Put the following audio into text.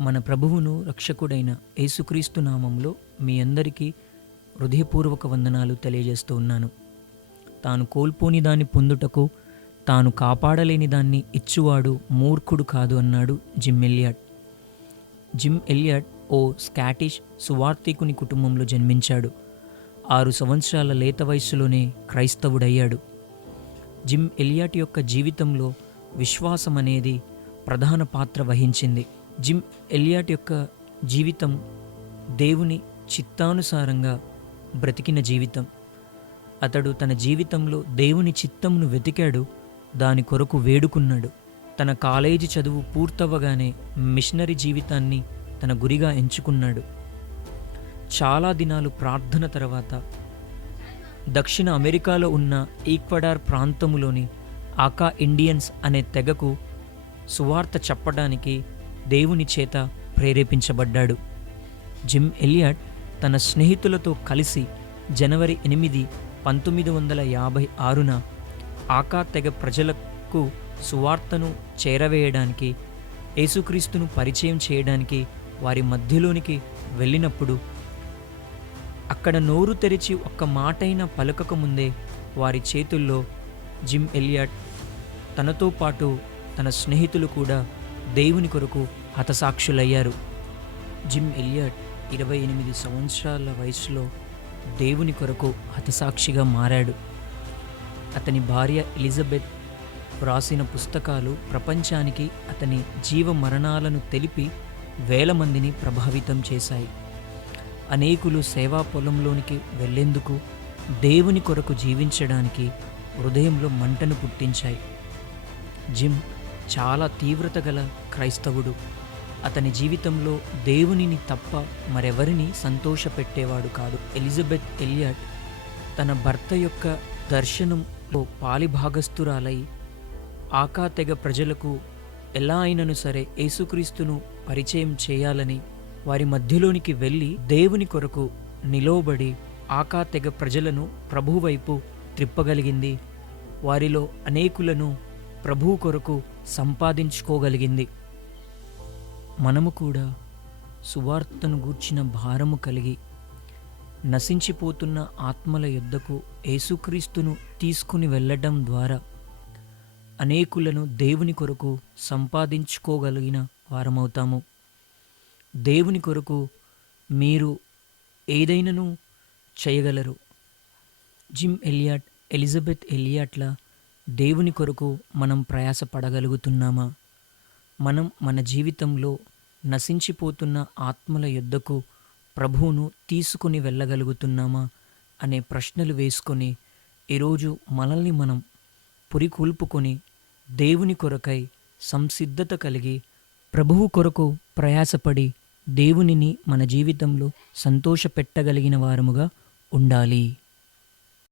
మన ప్రభువును రక్షకుడైన యేసుక్రీస్తు నామంలో మీ అందరికీ హృదయపూర్వక వందనాలు తెలియజేస్తూ ఉన్నాను. తాను కోల్పోని దాన్ని పొందుటకు తాను కాపాడలేని దాన్ని ఇచ్చువాడు మూర్ఖుడు కాదు అన్నాడు జిమ్ ఎలియాట్ జిమ్ ఎలియాట్ ఓ స్కాటిష్ సువార్థికుని కుటుంబంలో జన్మించాడు. ఆరు సంవత్సరాల లేత వయస్సులోనే క్రైస్తవుడయ్యాడు. జిమ్ ఎలియాట్ యొక్క జీవితంలో విశ్వాసం అనేది ప్రధాన పాత్ర వహించింది. జిమ్ ఎలియాట్ యొక్క జీవితం దేవుని చిత్తానుసారంగా బ్రతికిన జీవితం. అతడు తన జీవితంలో దేవుని చిత్తంను వెతికాడు దాని కొరకు వేడుకున్నాడు. తన కాలేజీ చదువు పూర్తవ్వగానే మిషనరీ జీవితాన్ని తన గురిగా ఎంచుకున్నాడు. చాలా దినాలు ప్రార్థన తర్వాత దక్షిణ అమెరికాలో ఉన్న ఈక్వడార్ ప్రాంతములోని ఆకా ఇండియన్స్ అనే తెగకు సువార్త చెప్పడానికి దేవుని చేత ప్రేరేపించబడ్డాడు. జిమ్ ఎలియట్ తన స్నేహితులతో కలిసి జనవరి ఎనిమిది పంతొమ్మిది వందల యాభై ఆరున ఆకా తెగ ప్రజలకు సువార్తను చేరవేయడానికి యేసుక్రీస్తును పరిచయం చేయడానికి వారి మధ్యలోనికి వెళ్ళినప్పుడు అక్కడ నోరు తెరిచి ఒక్క మాటైనా పలకక ముందే వారి చేతుల్లో జిమ్ ఎలియట్ తనతో పాటు తన స్నేహితులు కూడా దేవుని కొరకు హతసాక్షులయ్యారు. జిమ్ ఎలియట్ ఇరవై ఎనిమిది సంవత్సరాల వయసులో దేవుని కొరకు హతసాక్షిగా మారాడు. అతని భార్య ఎలిజబెత్ వ్రాసిన పుస్తకాలు ప్రపంచానికి అతని జీవ మరణాలను తెలిపి వేల మందిని ప్రభావితం చేశాయి. అనేకులు సేవా పొలంలోనికి వెళ్ళేందుకు దేవుని కొరకు జీవించడానికి హృదయంలో మంటను పుట్టించాయి. జిమ్ చాలా తీవ్రత గల క్రైస్తవుడు. అతని జీవితంలో దేవునిని తప్ప మరెవరిని సంతోషపెట్టేవాడు కాదు. ఎలిజబెత్ ఎలియట్ తన భర్త యొక్క దర్శనంలో పాలిభాగస్తురాలై ఆకా తెగ ప్రజలకు ఎలా అయినను సరే యేసుక్రీస్తును పరిచయం చేయాలని వారి మధ్యలోనికి వెళ్ళి దేవుని కొరకు నిలోబడి ఆకా తెగ ప్రజలను ప్రభువైపు త్రిప్పగలిగింది. వారిలో అనేకులను ప్రభు కొరకు సంపాదించుకోగలిగింది. మనము కూడా సువార్తను గూర్చిన భారము కలిగి నశించిపోతున్న ఆత్మల యుద్ధకు యేసుక్రీస్తును తీసుకుని వెళ్ళడం ద్వారా అనేకులను దేవుని కొరకు సంపాదించుకోగలిగిన వారమవుతాము. దేవుని కొరకు మీరు ఏదైనాను చేయగలరు. జిమ్ ఎలియాట్ ఎలిజబెత్ ఎలియాట్ల దేవుని కొరకు మనం ప్రయాసపడగలుగుతున్నామా? మనం మన జీవితంలో నశించిపోతున్న ఆత్మల యొద్దకు ప్రభువును తీసుకుని వెళ్ళగలుగుతున్నామా అనే ప్రశ్నలు వేసుకొని ఈరోజు మనల్ని మనం పురికూల్పుకొని దేవుని కొరకై సంసిద్ధత కలిగి ప్రభువు కొరకు ప్రయాసపడి దేవునిని మన జీవితంలో సంతోషపెట్టగలిగిన వారముగా ఉండాలి.